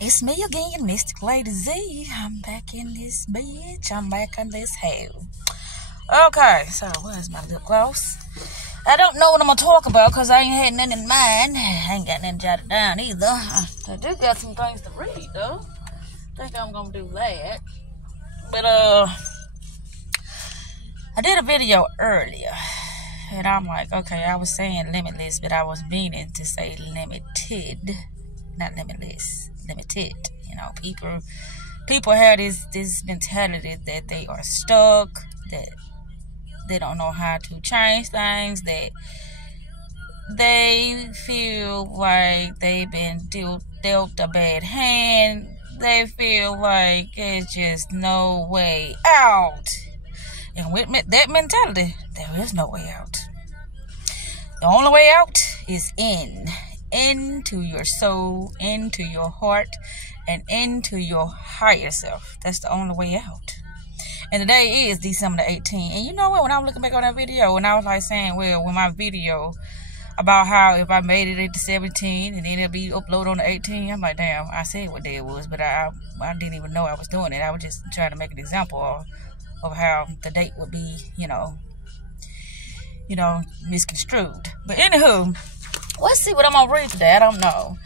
It's me again, Mystic Lady Z. I'm back in this bitch. I'm back in this hell. Okay, so where's my lip gloss? I don't know what I'm going to talk about because I ain't had nothing in mind. I ain't got nothing jotted down either. I do got some things to read, though. I think I'm going to do that. But, I did a video earlier. And I'm like, okay, I was saying limitless, but I was meaning to say limited. Not limitless, limited. You know, people have this mentality that they are stuck, that they don't know how to change things, that they feel like they've been dealt a bad hand. They feel like there's just no way out. And with that mentality, there is no way out. The only way out is into your soul, into your heart, and into your higher self. That's the only way out. And today is December the 18th. And you know what? When I was looking back on that video, and I was like saying, well, with my video about how if I made it to 17 and then it'll be uploaded on the 18th, I'm like, damn, I said what day it was, but I didn't even know I was doing it. I was just trying to make an example of how the date would be, you know, misconstrued. But anywho, let's see what I'm going to read today. I don't know.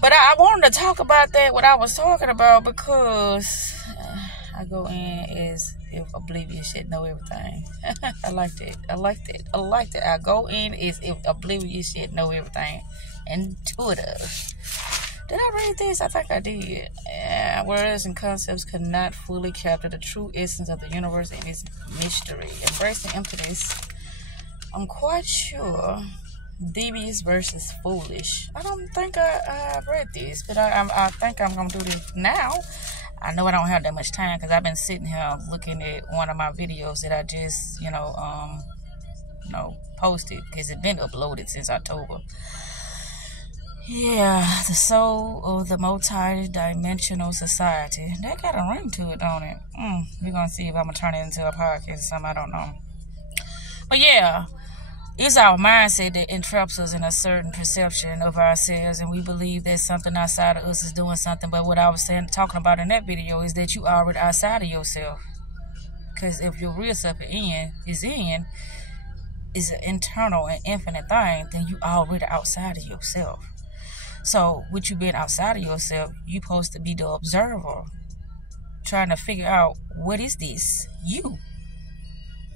But I wanted to talk about that, what I was talking about, because I go in as if oblivious shit know everything. I liked it. I go in as if oblivious shit know everything. Intuitive. Did I read this? I think I did. Words and concepts could not fully capture the true essence of the universe and its mystery. Embracing emptiness. I'm quite sure. Devious versus foolish. I don't think I've read this, but I think I'm going to do this now. I know I don't have that much time because I've been sitting here looking at one of my videos that I just, posted because it's been uploaded since October. Yeah, the soul of the multi-dimensional society. That got a ring to it, don't it? We're going to see if I'm going to turn it into a podcast or something. I don't know. But yeah, it's our mindset that entraps us in a certain perception of ourselves, and we believe that something outside of us is doing something. But what I was talking about in that video is that you already outside of yourself. Because if your real self is an internal and infinite thing, then you already outside of yourself. So, with you being outside of yourself, you're supposed to be the observer, trying to figure out, what is this? You.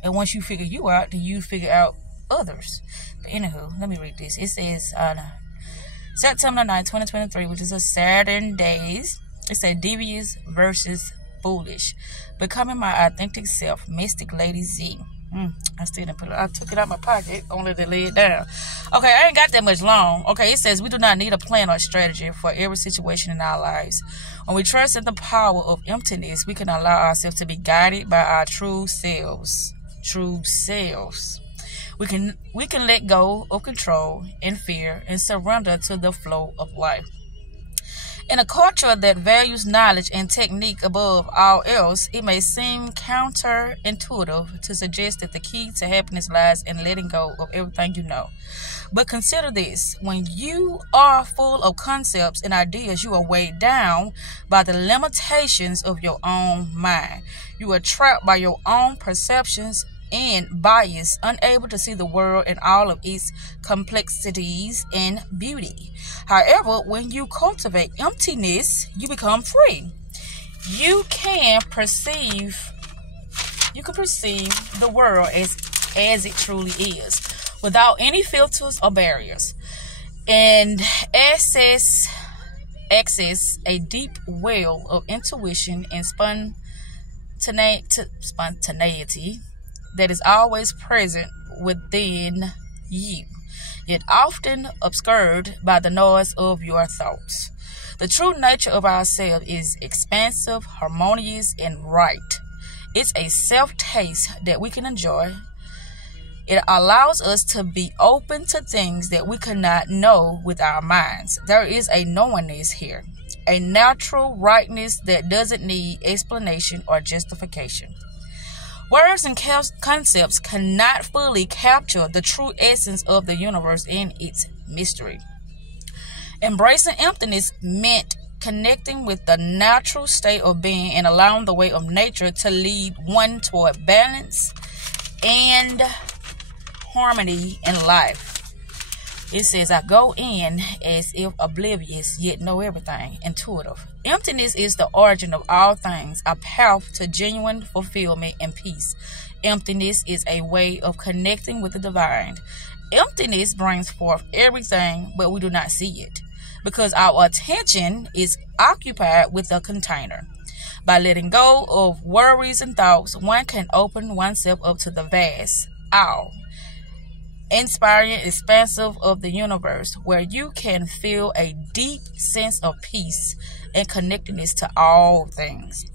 And once you figure you out, then you figure out others. But anywho, let me read this. It says, September 9, 2023, which is a Saturday days. It said, devious versus foolish. Becoming my authentic self, Mystic Lady Z. I still didn't put it. I took it out of my pocket, only to lay it down. Okay, I ain't got that much long. Okay, it says we do not need a plan or strategy for every situation in our lives. When we trust in the power of emptiness, we can allow ourselves to be guided by our true selves. True selves. We can let go of control and fear and surrender to the flow of life. In a culture that values knowledge and technique above all else, it may seem counterintuitive to suggest that the key to happiness lies in letting go of everything you know. But consider this. When you are full of concepts and ideas, you are weighed down by the limitations of your own mind. You are trapped by your own perceptions and bias, unable to see the world in all of its complexities and beauty. However, when you cultivate emptiness, you become free. You can perceive the world as it truly is, without any filters or barriers, and access a deep well of intuition and spontaneity that is always present within you, yet often obscured by the noise of your thoughts. The true nature of ourselves is expansive, harmonious, and right. It's a self-taste that we can enjoy. It allows us to be open to things that we could not know with our minds. There is a knowingness here, a natural rightness that doesn't need explanation or justification. Words and concepts cannot fully capture the true essence of the universe and its mystery. Embracing emptiness meant connecting with the natural state of being and allowing the way of nature to lead one toward balance and harmony in life. It says, I go in as if oblivious, yet know everything, intuitive. Emptiness is the origin of all things, a path to genuine fulfillment and peace. Emptiness is a way of connecting with the divine. Emptiness brings forth everything, but we do not see it, because our attention is occupied with the container. By letting go of worries and thoughts, one can open oneself up to the vast, all inspiring, expansive of the universe, where you can feel a deep sense of peace and connectedness to all things.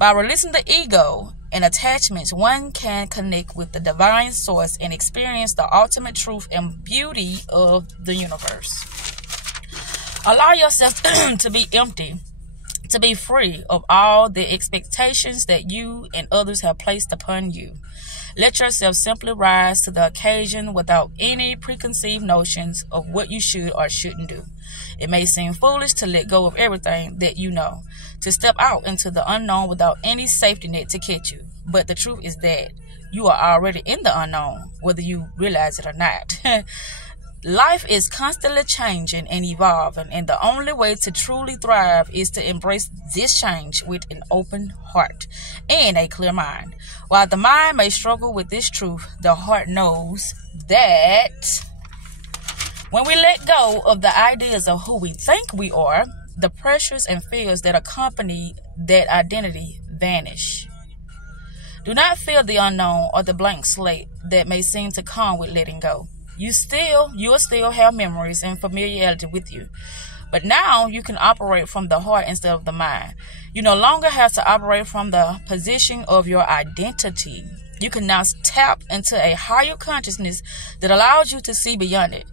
By releasing the ego and attachments, one can connect with the divine source and experience the ultimate truth and beauty of the universe. Allow yourself to be empty, to be free of all the expectations that you and others have placed upon you. Let yourself simply rise to the occasion without any preconceived notions of what you should or shouldn't do. It may seem foolish to let go of everything that you know, to step out into the unknown without any safety net to catch you. But the truth is that you are already in the unknown, whether you realize it or not. Life is constantly changing and evolving, and the only way to truly thrive is to embrace this change with an open heart and a clear mind. While the mind may struggle with this truth, the heart knows that when we let go of the ideas of who we think we are, the pressures and fears that accompany that identity vanish. Do not fear the unknown or the blank slate that may seem to come with letting go. You will still have memories and familiarity with you. But now you can operate from the heart instead of the mind. You no longer have to operate from the position of your identity. You can now tap into a higher consciousness that allows you to see beyond it.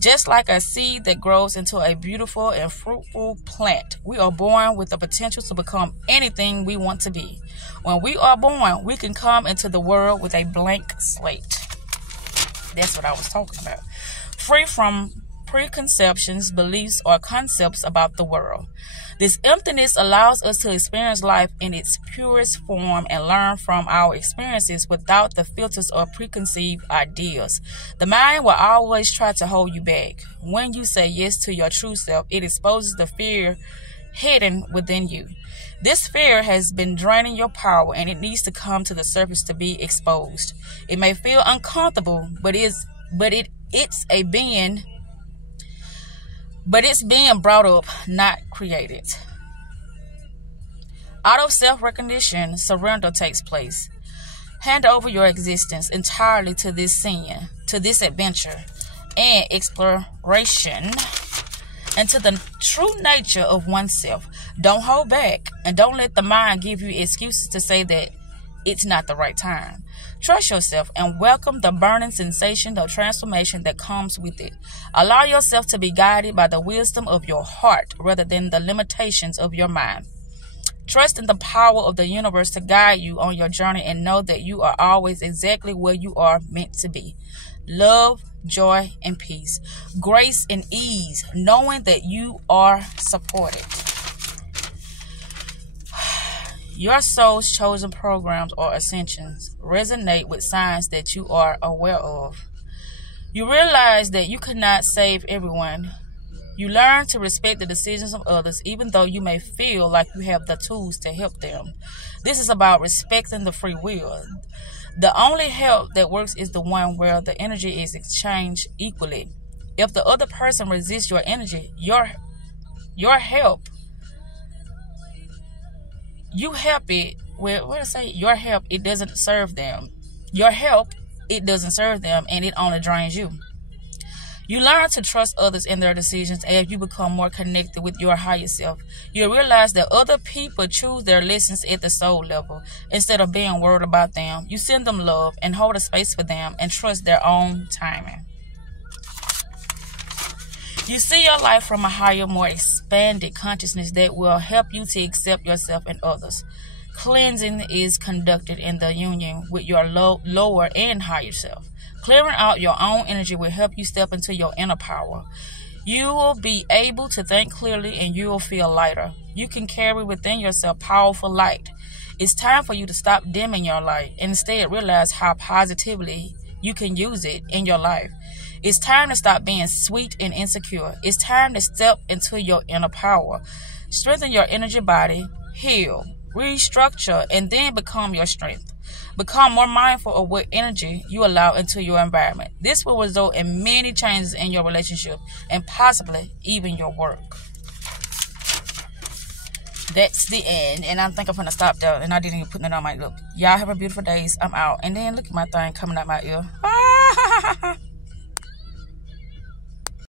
Just like a seed that grows into a beautiful and fruitful plant, we are born with the potential to become anything we want to be. When we are born, we can come into the world with a blank slate. That's what I was talking about. Free from preconceptions, beliefs, or concepts about the world. This emptiness allows us to experience life in its purest form and learn from our experiences without the filters or preconceived ideas. The mind will always try to hold you back. When you say yes to your true self, it exposes the fear hidden within you. This fear has been draining your power, and it needs to come to the surface to be exposed. It may feel uncomfortable, but it's being brought up, not created. Out of self-recognition, surrender takes place. Hand over your existence entirely to this scene, to this adventure and exploration, and to the true nature of oneself. Don't hold back, and don't let the mind give you excuses to say that it's not the right time. Trust yourself and welcome the burning sensation of transformation that comes with it. Allow yourself to be guided by the wisdom of your heart rather than the limitations of your mind. Trust in the power of the universe to guide you on your journey, and know that you are always exactly where you are meant to be. Love, joy, and peace. Grace and ease, knowing that you are supported. Your soul's chosen programs or ascensions resonate with signs that you are aware of. You realize that you cannot save everyone. You learn to respect the decisions of others, even though you may feel like you have the tools to help them. This is about respecting the free will. The only help that works is the one where the energy is exchanged equally. If the other person resists your energy, your help, you help it. Your help, it doesn't serve them. Your help, it doesn't serve them, and it only drains you. You learn to trust others in their decisions as you become more connected with your higher self. You realize that other people choose their lessons at the soul level. Instead of being worried about them, you send them love and hold a space for them and trust their own timing. You see your life from a higher, more expanded consciousness that will help you to accept yourself and others. Cleansing is conducted in the union with your lower and higher self. Clearing out your own energy will help you step into your inner power. You will be able to think clearly and you will feel lighter. You can carry within yourself powerful light. It's time for you to stop dimming your light and instead realize how positively you can use it in your life. It's time to stop being sweet and insecure. It's time to step into your inner power. Strengthen your energy body, heal, restructure, and then become your strength. Become more mindful of what energy you allow into your environment. This will result in many changes in your relationship and possibly even your work. That's the end. And I think I'm going to stop there. And I didn't even put it on my look. Y'all have a beautiful day. I'm out. And then look at my thing coming out my ear. Bye.